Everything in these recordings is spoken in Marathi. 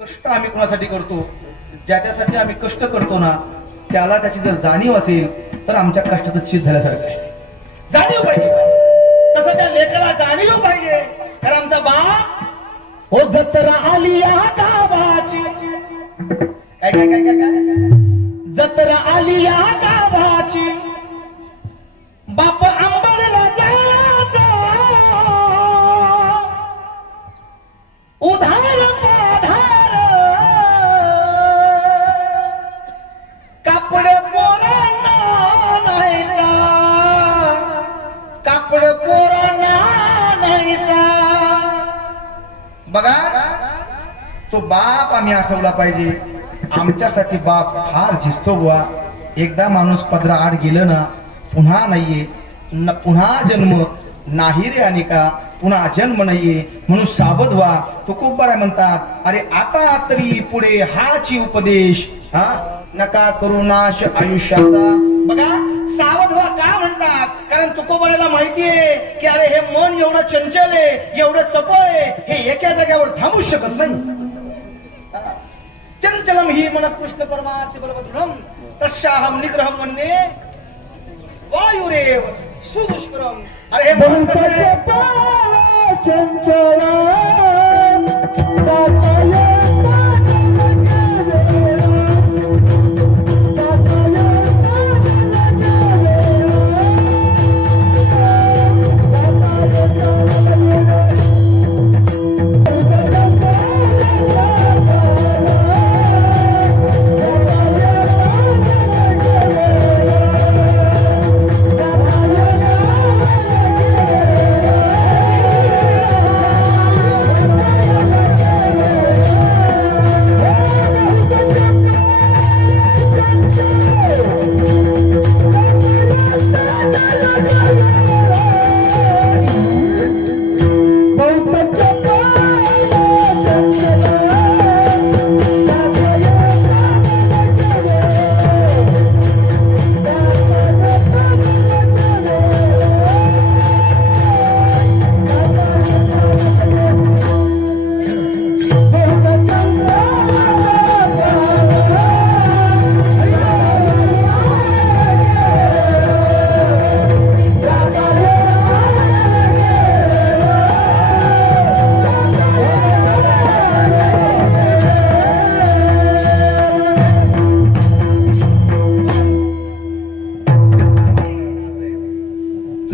कष्ट आम्ही कोणासाठी करतो? ज्याच्यासाठी आम्ही कष्ट करतो ना त्याला त्याची जर जाणीव असेल तर आमच्या कष्टाचं शीत झाल्यासारखं आहे. जाणीव पाहिजे. तसं त्या लेखाला जाणीव पाहिजे. तर आमचा बाप हो जत्रा आली या गावाची काय काय काय काय जत्रा आली या गावाची बाप आंबरला जायचा. उधार कापड पोरांना नाहीचा बघा तो बाप आम्ही आठवला पाहिजे. आमच्यासाठी बाप फार झिजतो बुवा. एकदा माणूस पदरा आड गेलं ना पुन्हा नाहीये. न पुन्हा जन्म नाही रे आणि का पुन्हा जन्म नाहीये. म्हणून सावध व्हा. तो खूप बरा म्हणतात. अरे आता तरी पुढे हाची उपदेश. हा? नका करू नाश आयुष्याचा. बघा सावध व्हा का म्हणतात कोणाला माहिती आहे की अरे हे मन एवढं चंचल आहे एवढं चपळ आहे हे एका जाग्यावर थांबू शकत नाही चंचलम ही मन कृष्ण परमार्थ बलवदृढम तस्याहम निग्रह म्हणणे वायुरेव सुदुष्करम अरे हे म्हणून कसं आहे?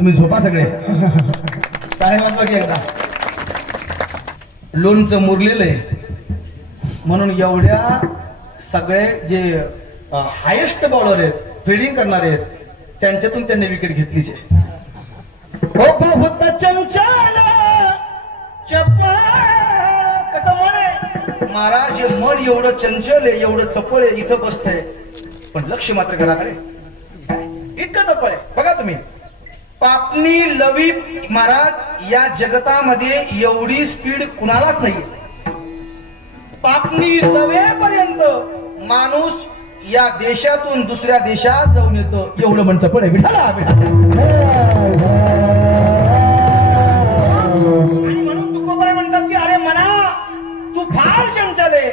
तुम्ही झोपा सगळे. काय म्हणतो की एकदा? लोणचं मुरलेलं आहे. म्हणून एवढ्या सगळे जे हायेस्ट बॉलर आहेत फिल्डिंग करणारे आहेत त्यांच्यातून त्यांनी विकेट घेतलीच आहे. हो बहुत कसं आहे महाराज हे मन एवढं चंचल आहे एवढं चपळ आहे इथं बसतंय. पण लक्ष मात्र घराकडे. इतकं चपळ आहे. बघा तुम्ही. पापणी लवी महाराज या जगतामध्ये एवढी स्पीड कुणालाच नाही पापणी लवेपर्यंत माणूस या देशातून दुसऱ्या देशात जाऊन येतो. एवढं म्हणचं पण आहे विठाला आणि म्हणून म्हणतात की अरे म्हणा तू फार चंचल आहे.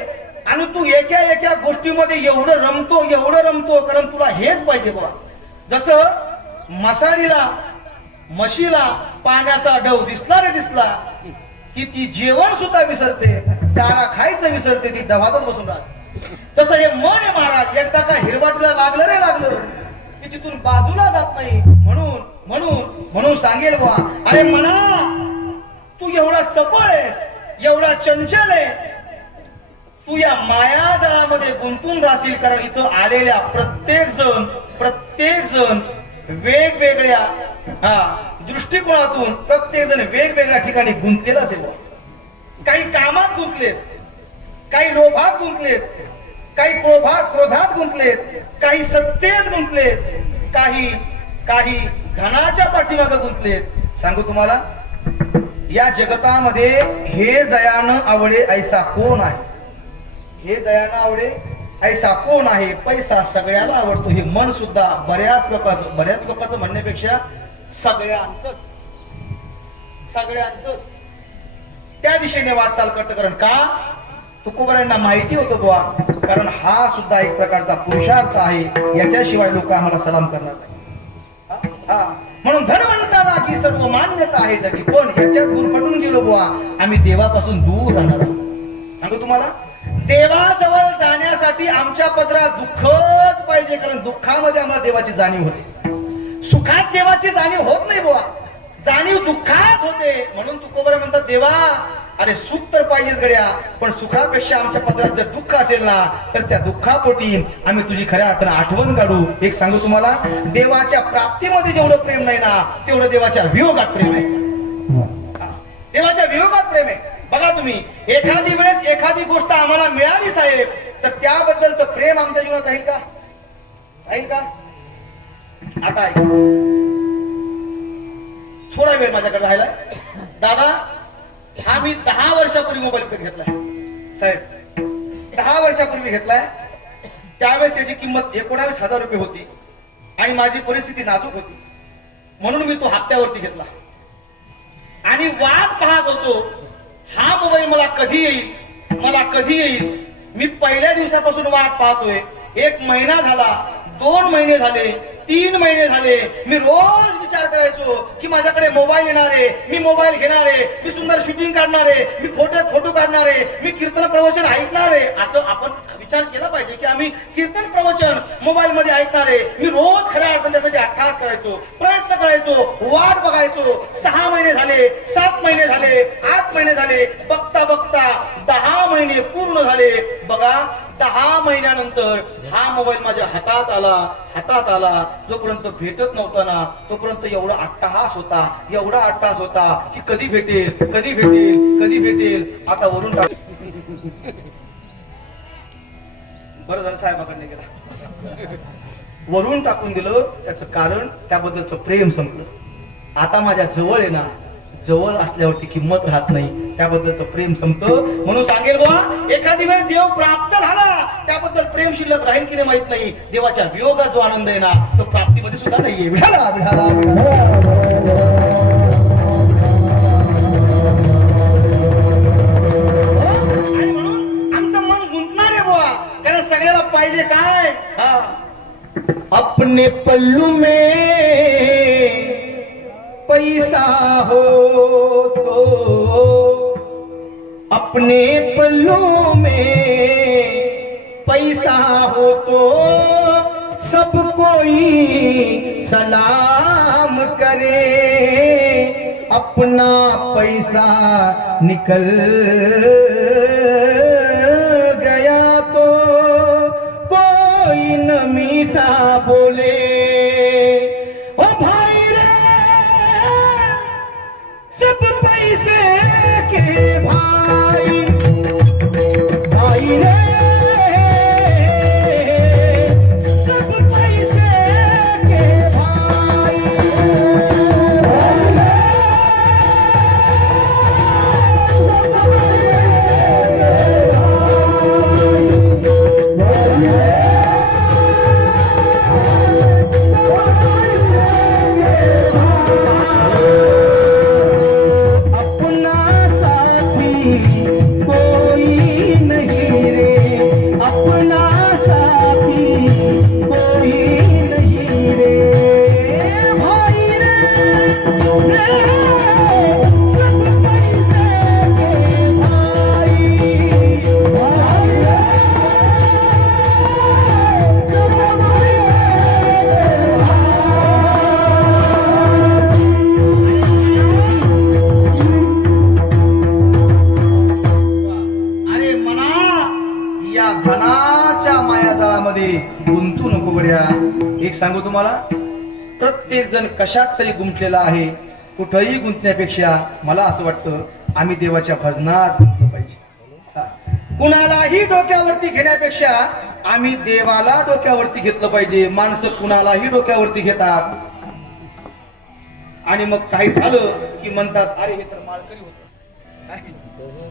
आणि तू एका एका गोष्टीमध्ये एवढं रमतो एवढं रमतो कारण तुला हेच पाहिजे बा जसं मसाडीला म्हशीला पाण्याचा डव दिसला रे दिसला की ती जेवण सुद्धा विसरते चारा खायचं विसरते ती डबातच बसून राहते. तसं हे मन आहे महाराज एकदा का हिरवाटीला लागलं रे लागलं. की तिथून बाजूला जात नाही. म्हणून म्हणून म्हणून सांगेल बा अरे म्हणा तू एवढा चपळ आहेस एवढा चंचल आहे. तू या मायाजाळामध्ये गुंतून राहशील कारण इथं आलेल्या प्रत्येक जण प्रत्येक जण वेगवेगळ्या हा दृष्टिकोनातून प्रत्येक जण वेगवेगळ्या ठिकाणी गुंतलेला असेल काही कामात गुंतलेत काही लोभात गुंतलेत काही क्रोभात क्रोधात गुंतलेत काही सत्तेत गुंतलेत काही काही धनाच्या पाठीमागे गुंतलेत. सांगू तुम्हाला? या जगतामध्ये हे जयानं आवडे ऐसा कोण आहे? हे जयानं आवडे ऐसा कोण आहे? पैसा सगळ्याला आवडतो. हे मन सुद्धा बऱ्याच लोकांचं बऱ्याच लोकांचं म्हणण्यापेक्षा सगळ्यांच सगळ्यांच त्या दिशेने वाटचाल करतं कारण का? तुकोबऱ्यांना माहिती होतं बुवा कारण हा सुद्धा एक प्रकारचा पुरुषार्थ आहे. याच्याशिवाय लोक आम्हाला सलाम करणार नाही हा, हा. की सर्व मान्यता आहे जगी पण याच्यात गुरफटून गेलो बुवा आम्ही देवापासून दूर राहणार सांगू तुम्हाला? देवाजवळ जाण्यासाठी आमच्या पदरात दुःखच पाहिजे कारण दुःखामध्ये आम्हाला देवाची जाणीव होते. सुखात देवाची जाणीव होत नाही बुवा. जाणीव दुःखात होते. म्हणून तुकोबरे म्हणतात देवा अरे सुख तर पाहिजेच गड्या पण सुखापेक्षा आमच्या पत्रात जर दुःख असेल ना तर त्या दुःखापोटी आम्ही तुझी खऱ्या अर्थानं आठवण काढू. एक सांगू तुम्हाला देवाच्या प्राप्तीमध्ये जेवढं प्रेम नाही ना तेवढं देवाच्या वियोगात प्रेम आहे. देवाच्या वियोगात प्रेम आहे. बघा तुम्ही एखादी वेळेस एखादी गोष्ट आम्हाला मिळाली साहेब तर त्याबद्दलचं प्रेम आमच्या जीवनात राहील का? राहील का? आता ऐक. थोडा वेळ माझ्याकडे राहिला. दादा हा मी दहा वर्षापूर्वी मोबाईल विकत घेतलाय. साहेब दहा वर्षापूर्वी घेतलाय. त्यावेळेस त्याची किंमत एकोणावीस हजार रुपये होती आणि माझी परिस्थिती नाजूक होती. म्हणून मी तो हप्त्यावरती घेतला. आणि वाट पाहत होतो हा मोबाईल मला कधी येईल? मला कधी येईल? मी पहिल्या दिवसापासून वाट पाहतोय. एक महिना झाला दोन महिने झाले तीन महिने झाले. मी रोज विचार करायचो की माझ्याकडे मोबाईल येणार आहे. मी मोबाईल घेणार आहे. मी सुंदर शूटिंग काढणार आहे. मी फोटो फोटो काढणार आहे. मी कीर्तन प्रवचन ऐकणार आहे. असं आपण विचार केला पाहिजे की आम्ही कीर्तन प्रवचन मोबाईल मध्ये ऐकणार आहे. मी रोज खऱ्या अर्थाने त्यासाठी अठ्ठास करायचो प्रयत्न करायचो वाट बघायचो. सहा महिने झाले सात महिने झाले आठ महिने झाले. बघता बघता दहा महिने पूर्ण झाले. बघा दहा महिन्यानंतर हा मोबाईल माझ्या हातात आला हातात आला. जोपर्यंत भेटत नव्हता ना तोपर्यंत एवढा अट्टहास होता एवढा अट्टहास होता की कधी भेटेल कधी भेटेल कधी भेटेल? आता वरून टाक. बरं झालं साहेबाकडे गेला. वरून टाकून दिलं त्याचं कारण त्याबद्दलचं प्रेम संपलं. आता माझ्या जवळ आहे ना जवळ असल्यावरती किंमत राहत नाही. त्याबद्दलचं प्रेम संपतो. म्हणून सांगेल बाबा एखादी वेळ देव प्राप्त झाला त्याबद्दल प्रेम शिल्लक राहील की नाही माहीत नाही. देवाच्या वियोगात जो आनंद आहे ना तो प्राप्तीमध्ये सुद्धा नाहीये. आमचं मन गुंतणार आहे बुवा. त्याला सगळ्याला पाहिजे काय? हा. अपने पल्लू में पैसा हो तो अपने पल्लू में पैसा हो तो सब कोई सलाम करे। अपना पैसा निकल गया तो कोई न मीठा बोले प्रत्येक जण कशात तरी गुंतलेला आहे कुठंही गुंतण्यापेक्षा मला असं वाटतं आम्ही देवाच्या भजनात गुंतलो पाहिजे. कुणालाही डोक्यावरती घेण्यापेक्षा आम्ही देवाला डोक्यावरती घेतलं पाहिजे. माणसं कुणालाही डोक्यावरती घेतात. आणि मग काही झालं की म्हणतात अरे हे तर माळकरी होत.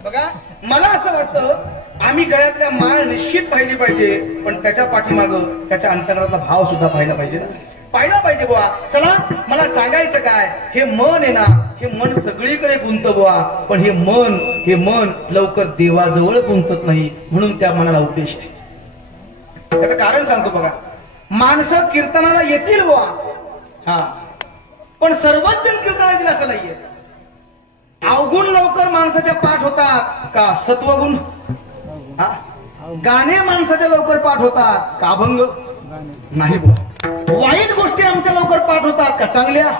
बघा मला असं वाटतं आम्ही गळ्यातल्या माळ निश्चित पाहिली पाहिजे पण त्याच्या पाठीमाग त्याच्या अंतरातला भाव सुद्धा पाहिला पाहिजे ना. पाहिला पाहिजे बुवा. चला मला सांगायचं काय? हे मन आहे ना हे मन सगळीकडे गुंत बुवा. पण हे मन हे मन लवकर देवाजवळ गुंतत नाही म्हणून त्या मनाला उद्देश आहे. त्याचं कारण सांगतो बघा. माणसं कीर्तनाला येतील बुवा. हा. पण सर्वच जण कीर्तनाला येतील असं नाहीये. अवगुण लवकर माणसाच्या पाठ होतात. का? सत्वगुण? गाणे माणसाच्या लवकर पाठ होतात. का अभंग? नाही बुवा. वाईट गोष्टी आमच्या लवकर पाठ होतात का? चांगल्या?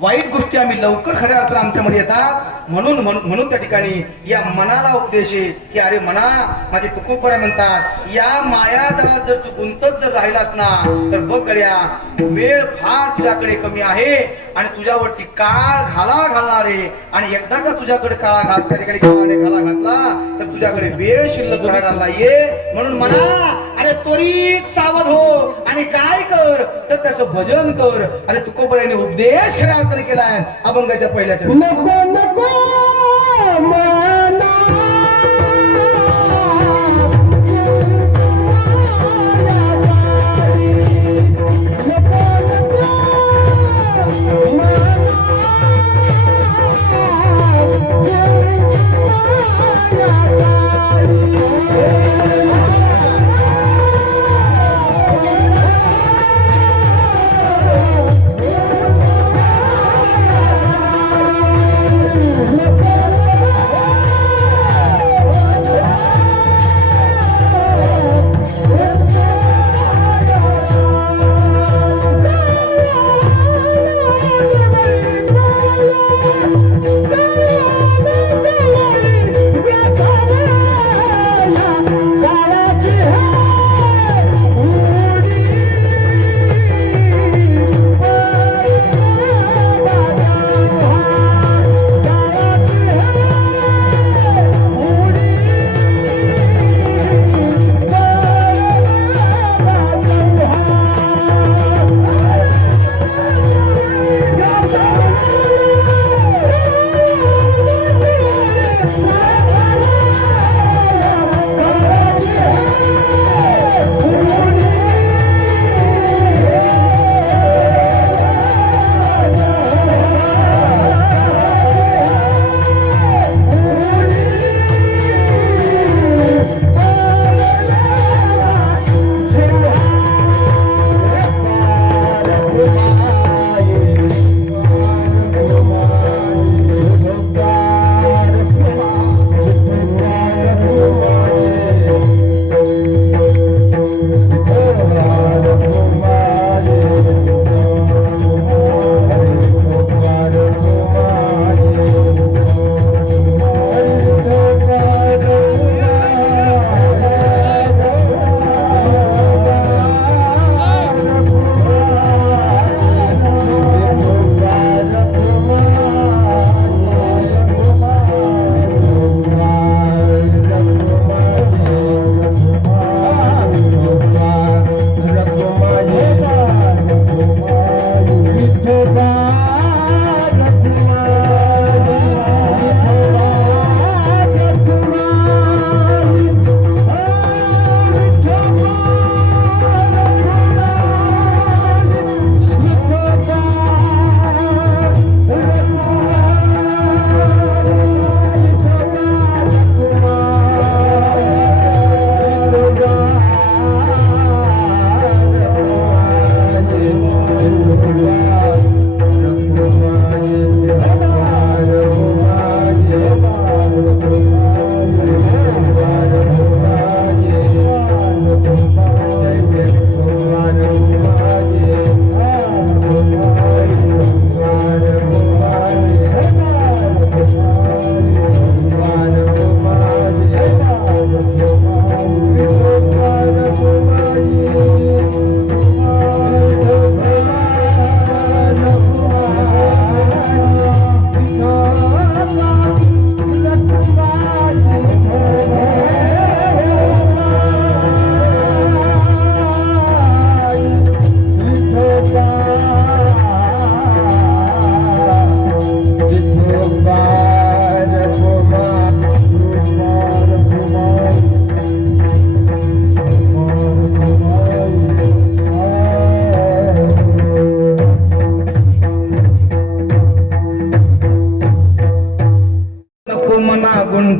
वाईट गोष्टी आम्ही लवकर खऱ्या अर्थ आमच्यामध्ये येतात. म्हणून म्हणून त्या ठिकाणी या मनाला उपदेश आहे की अरे मना माझे तुकोबरा म्हणतात या माया जरा जर तू गुंतत जर राहिलास ना तर बघ गड्या वेळ फार तुझ्याकडे कमी आहे आणि तुझ्यावरती काळ घाला घालणार आहे. आणि एकदा का तुझ्याकडे काळा घाल त्या ठिकाणी काळाने घाला घातला तर तुझ्याकडे वेळ शिल्लक राहणार नाहीये. म्हणून म्हणा अरे त्वरित सावध हो आणि काय कर? तर त्याचं भजन कर. आणि तुकोबऱ्याने उपदेश खऱ्या अर्थाने केलाय. अभंगाच्या पहिल्याच्या नको नको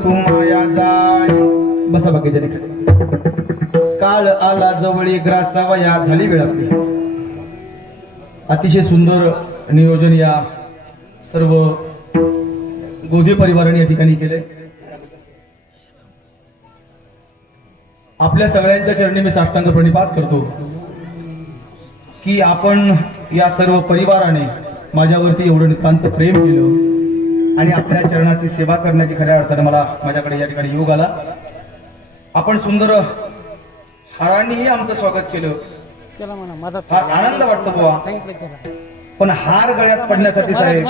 मना जाय. बसा बाकीच्या ठिकाणी काळ आला जवळी ग्रासावया झाली वेळ आपली. अतिशय सुंदर नियोजन या सर्व गोधी परिवाराने या ठिकाणी केले. आपल्या सगळ्यांच्या चरणी मी साष्टांग प्रणिपात करतो की आपण या सर्व परिवाराने माझ्यावरती एवढं नितांत प्रेम केलं. आणि आपल्या चरणाची सेवा करण्याची खऱ्या अर्थाने मला माझ्याकडे या ठिकाणी योग आला. आपण सुंदर हारांनीही आमचं स्वागत केलं. फार आनंद वाटतो बुवा. पण हार गळ्यात पडण्यासाठी साहेब.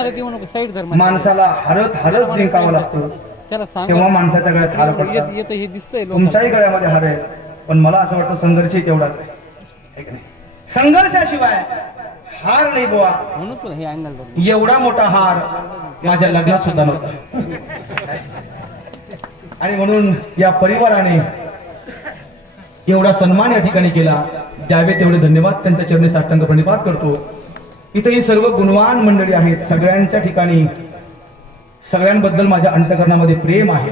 माणसाला हरत हरत जिंकावं लागतं. तेव्हा माणसाच्या गळ्यात हार पडतात. येत हे दिसतंय लोक तुमच्याही गळ्यामध्ये हार आहे पण मला असं वाटतं संघर्षही तेवढाच आहे? संघर्षाशिवाय हार नाही बुवा. म्हणून तुला हे अँगल धर एवढा मोठा हार माझ्या लग्नात सुद्धा नव्हता. आणि म्हणून या परिवाराने एवढा सन्मान या ठिकाणी केला. द्यावे तेवढे धन्यवाद त्यांच्या चरणी साष्टांग प्रणिपात करतो. इथे ही सर्व गुणवान मंडळी आहेत. सगळ्यांच्या ठिकाणी सगळ्यांबद्दल माझ्या अंतकरणामध्ये प्रेम आहे.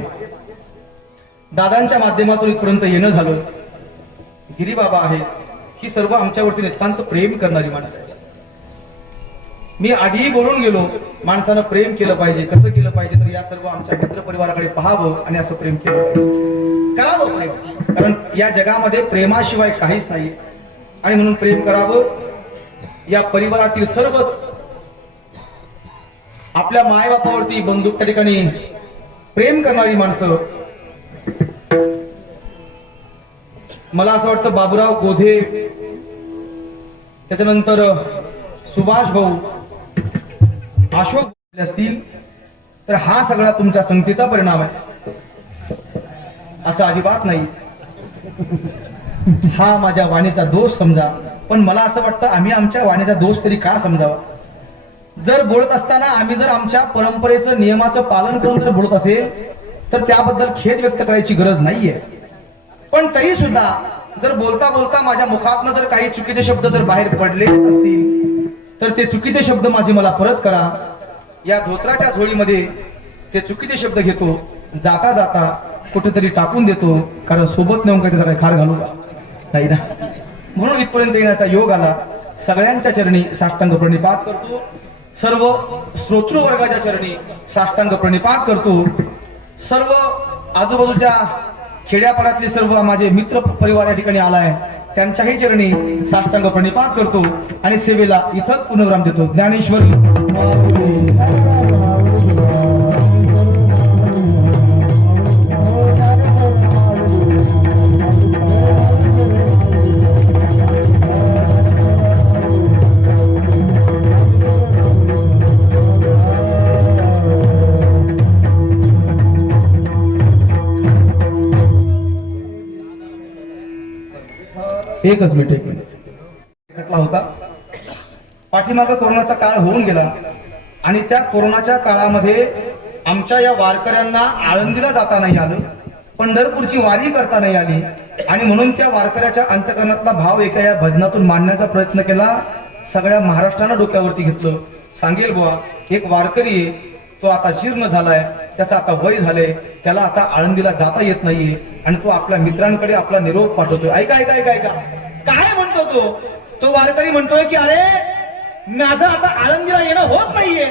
दादांच्या माध्यमातून इथपर्यंत येणं झालं. गिरीबाबा आहेत. ही सर्व आमच्यावरती नितांत प्रेम करणारी माणसं आहेत. मी आधीही बोलून गेलो माणसानं प्रेम केलं पाहिजे. कसं केलं पाहिजे? तर या सर्व आमच्या मित्र परिवाराकडे पाहावं आणि असं प्रेम केलं करावं प्रेम. कारण या जगामध्ये प्रेमाशिवाय काहीच नाही. आणि म्हणून प्रेम करावं. या परिवारातील सर्वच आपल्या मायबापावरती बंदूक त्या ठिकाणी प्रेम करणारी माणसं. मला असं वाटतं बाबुराव गोधे त्याच्यानंतर सुभाष भाऊ अशोक असतील तर हा सगळा तुमच्या संगतीचा परिणाम आहे. असं अजिबात नाही. हा माझ्या वाणीचा दोष समजा पण मला असं वाटतं आम्ही आमच्या वाणीचा दोष तरी का समजावा? जर बोलत असताना आम्ही जर आमच्या परंपरेचं नियमाचं पालन करून जर बोलत असेल तर त्याबद्दल खेद व्यक्त करायची गरज नाहीये. पण तरी सुद्धा जर बोलता बोलता माझ्या मुखातनं जर काही चुकीचे शब्द जर बाहेर पडले असतील तर ते चुकीचे शब्द माझे मला परत करा. या धोत्राच्या झोळीमध्ये ते चुकीचे शब्द घेतो. जाता जाता कुठेतरी टाकून देतो. कारण सोबत नेऊन काही त्याचा काही खार घालू का? नाही ना? म्हणून इथपर्यंत येण्याचा योग आला. सगळ्यांच्या चरणी साष्टांग प्रणिपात करतो. सर्व श्रोतृ वर्गाच्या चरणी साष्टांग प्रणिपात करतो. सर्व आजूबाजूच्या खेड्यापाड्यातले सर्व माझे मित्र परिवार या ठिकाणी आलाय. त्यांच्याही चरणी साष्टांग प्रणिपात करतो आणि सेवेला इथंच पुनर्राम देतो. ज्ञानेश्वरी. एकच मिनिट एक घटला होता पाठीमागं कोरोनाचा काळ होऊन गेला आणि त्या कोरोनाच्या काळामध्ये आमच्या या वारकऱ्यांना आळंदीला जाता नाही आलं पंढरपूरची वारी करता नाही आली आणि म्हणून त्या वारकऱ्याच्या अंतकरणातला भाव एका या भजनातून मांडण्याचा प्रयत्न केला सगळ्या महाराष्ट्रानं डोक्यावरती घेतलं. सांगेल बुवा एक वारकरी आहे तो आता जीर्ण झालाय त्याचा आता वय झालंय त्याला आता आळंदीला जाता येत नाहीये आणि तो आपल्या मित्रांकडे आपला निरोप पाठवतोय. ऐका ऐका ऐका ऐका. काय म्हणतो तो? तो वारकरी म्हणतोय की अरे माझं आता आळंदीला येणं होत नाहीये.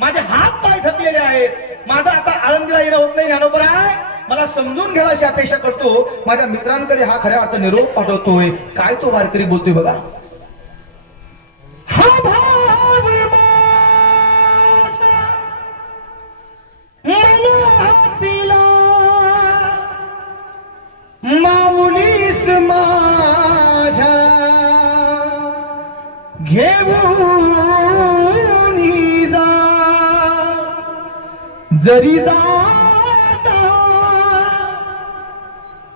माझे हात पाय थकलेले आहेत. माझं आता आळंदीला येणं होत नाही ज्ञानोपराय मला समजून घ्यायला अशी अपेक्षा करतो. माझ्या मित्रांकडे हा खऱ्या अर्थ निरोप पाठवतोय. काय तो वारकरी बोलतोय बघा. हा भाव माऊलीस माझ्या घेऊन जा. जरी जाता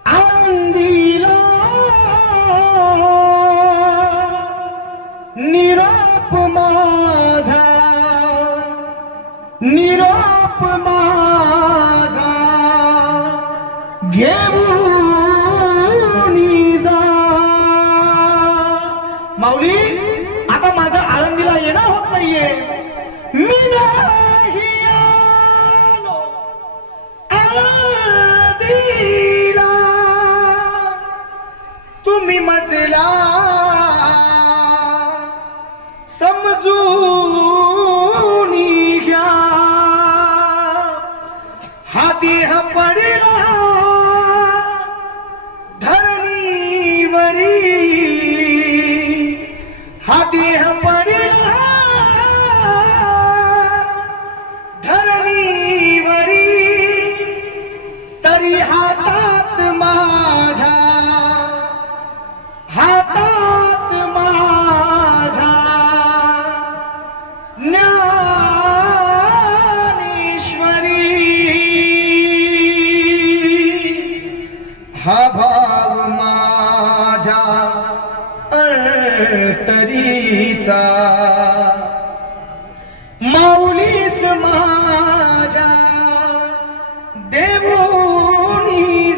आनंदीला निरोप माझा निरोप माझा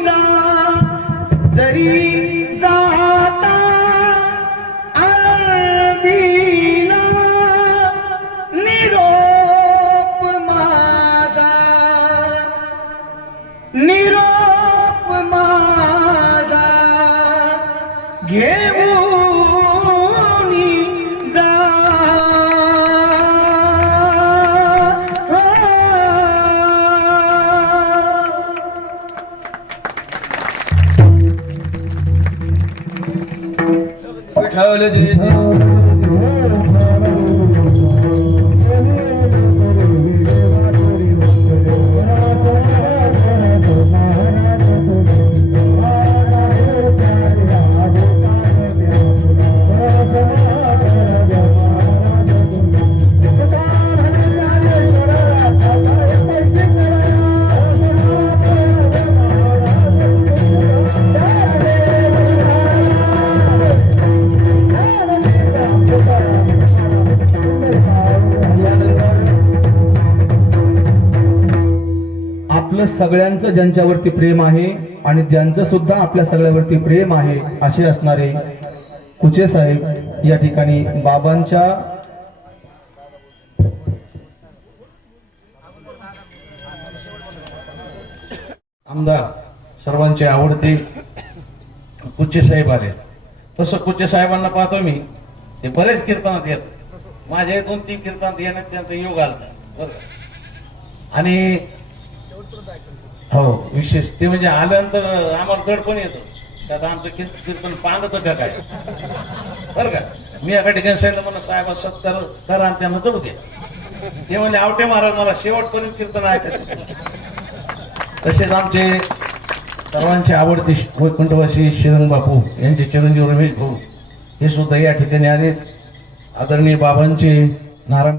ज़ा ज़री सगळ्यांचं ज्यांच्यावरती प्रेम आहे आणि ज्यांचं सुद्धा आपल्या सगळ्यावरती प्रेम आहे असे असणारे कुचे साहेब या ठिकाणी बाबांच्या आमदार सर्वांचे आवडते कुच्चे साहेब आले. तसं कुच्चे साहेबांना पाहतो मी. ते बरेच कीर्तनात येत. माझे दोन तीन कीर्तनात येण्यात त्यांचा योग आला. आणि हो विशेष. ते म्हणजे आल्यानंतर आम्हाला दडपण येतं. त्यात आमचं कीर्त- कीर्तन पांगत का काय? बरं का? मी एका ठिकाणी सांगितलं म्हणा साहेब सत्तर करा आणि त्यांना जाऊ दे ते म्हणजे आवटे महाराज मला शेवटपर्यंत कीर्तन ऐकायचं तसेच आमचे सर्वांचे आवडते वैकुंठवासी शिरंग बापू यांचे चिरंजीव रमेश भाऊ हे सुद्धा या ठिकाणी आले आदरणीय बाबांचे नारायण